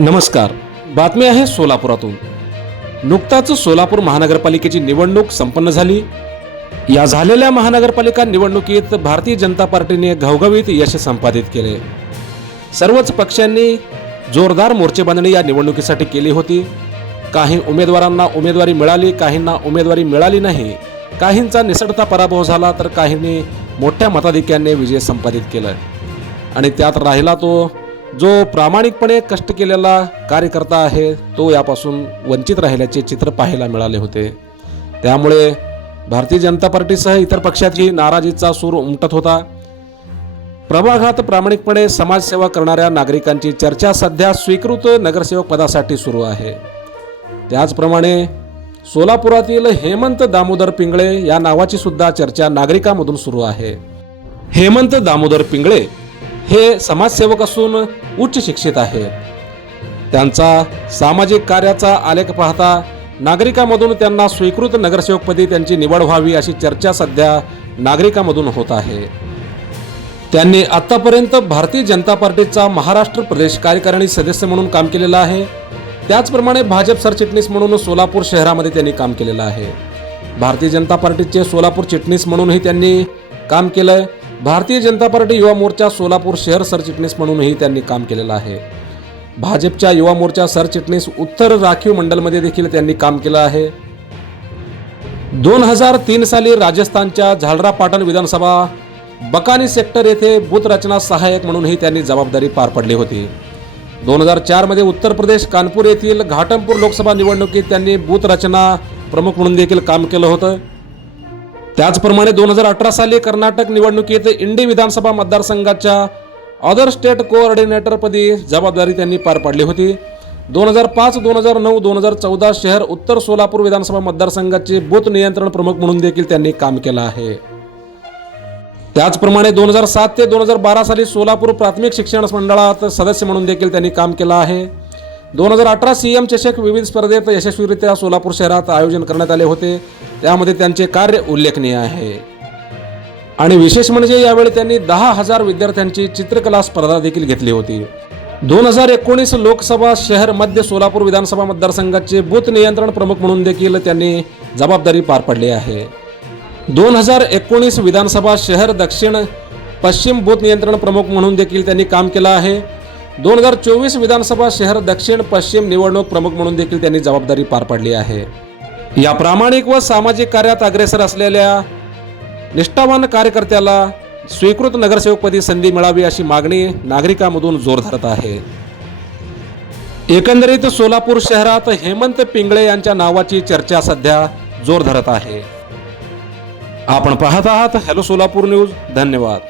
नमस्कार. बातमी आहे सोलापुरातून. नुकताच सोलापूर महानगरपालिकेची निवडणूक संपन्न झाली. या झालेल्या महानगरपालिका निवडणुकीत भारतीय जनता पार्टीने घवघवीत यश संपादित केले. सर्वच पक्षांनी जोरदार मोर्चेबांधणी या निवडणुकीसाठी केली होती. काही उमेदवारांना उमेदवारी मिळाली काहींना उमेदवारी मिळाली नाही. काहींचा निसटता पराभव झाला तर काहींनी मोठ्या मताधिक्याने विजय संपादित केला. आणि त्यात राहिला तो जो प्रामाणिकपणे कष्ट केलेला कार्यकर्ता आहे तो यापासून वंचित राहिल्याचे चित्र पाहायला मिळाले होते. त्यामुळे भारतीय जनता पार्टीसह इतर पक्षातही नाराजीचा सूर उमटत होता. प्रभागात प्रामाणिकपणे समाजसेवा करणाऱ्या नागरिकांची चर्चा सध्या स्वीकृत नगरसेवक पदासाठी सुरू आहे. त्याचप्रमाणे सोलापुरातील हेमंत दामोदर पिंगळे या नावाची सुद्धा चर्चा नागरिकांमधून सुरू आहे. हेमंत दामोदर पिंगळे हे समाजसेवक असून उच्च शिक्षित आहेत त्यांचा सामाजिक कार्याचा आलेख पाहता नागरिकांमधून त्यांना स्वीकृत नगरसेवकपदी त्यांची निवड व्हावी अशी चर्चा सध्या नागरिकांमधून होत आहे. त्यांनी आतापर्यंत भारतीय जनता पार्टीचा महाराष्ट्र प्रदेश कार्यकारिणी सदस्य म्हणून काम केलेलं आहे. त्याचप्रमाणे भाजप सरचिटणीस म्हणून सोलापूर शहरामध्ये त्यांनी काम केलेलं आहे. भारतीय जनता पार्टीचे सोलापूर चिटणीस म्हणूनही त्यांनी काम केलंय. भारतीय जनता पार्टी युवा मोर्चा सोलापूर शहर सरचिटणीस म्हणूनही त्यांनी काम केलेलं आहे. भाजपच्या युवा मोर्चा सरचिटणीस उत्तर राखीव मंडलमध्ये देखील त्यांनी काम केलं आहे. दोन हजार तीन साली राजस्थानच्या झालरा पाटण विधानसभा बकानी सेक्टर येथे बूथ रचना सहाय्यक म्हणूनही त्यांनी जबाबदारी पार पडली होती. दोन हजार चारमध्ये उत्तर प्रदेश कानपूर येथील घाटमपूर लोकसभा निवडणुकीत त्यांनी बूथ रचना प्रमुख म्हणून देखील काम केलं होतं. त्याचप्रमाणे दोन हजार अठरा साली कर्नाटक निवडणुकीत इंडी विधानसभा मतदारसंघाच्या अदर स्टेट कोऑर्डिनेटरपदी जबाबदारी त्यांनी पार पाडली होती. दोन हजार पाच दोन हजार नऊ दोन हजार चौदा शहर उत्तर सोलापूर विधानसभा मतदारसंघाचे बूथ नियंत्रण प्रमुख म्हणून देखील त्यांनी काम केलं आहे. त्याचप्रमाणे दोन हजार सात ते दोन हजार बारा साली सोलापूर प्राथमिक शिक्षण मंडळात सदस्य म्हणून देखील त्यांनी काम केलं आहे. दोन हजार अठरा सी एम चषक विविध स्पर्धेत यशस्वीरित्या सोलापूर शहरात आयोजन करण्यात आले होते. त्यामध्ये त्यांचे कार्य उल्लेखनीय आहे. आणि विशेष म्हणजे यावेळी त्यांनी दहा हजार विद्यार्थ्यांची चित्रकला स्पर्धा देखील घेतली होती. दोन हजार एकोणीस लोकसभा शहर मध्य सोलापूर विधानसभा मतदारसंघाचे बूथ नियंत्रण प्रमुख म्हणून देखील त्यांनी जबाबदारी पार पडली आहे. दोन हजार एकोणीस विधानसभा शहर दक्षिण पश्चिम बूथ नियंत्रण प्रमुख म्हणून देखील त्यांनी काम केलं आहे. दोन हजार चोवीस विधानसभा शहर दक्षिण पश्चिम निवडणूक प्रमुख म्हणून देखील त्यांनी जबाबदारी पार पाडली आहे. या प्रामाणिक व सामाजिक कार्यात अग्रेसर असलेल्या निष्ठावान कार्यकर्त्याला स्वीकृत नगरसेवकपदी संधी मिळावी अशी मागणी नागरिकांमधून जोर धरत आहे. एकंदरीत सोलापूर शहरात हेमंत पिंगळे यांच्या नावाची चर्चा सध्या जोर धरत आहे. आपण पाहत आहात हॅलो सोलापूर न्यूज. धन्यवाद.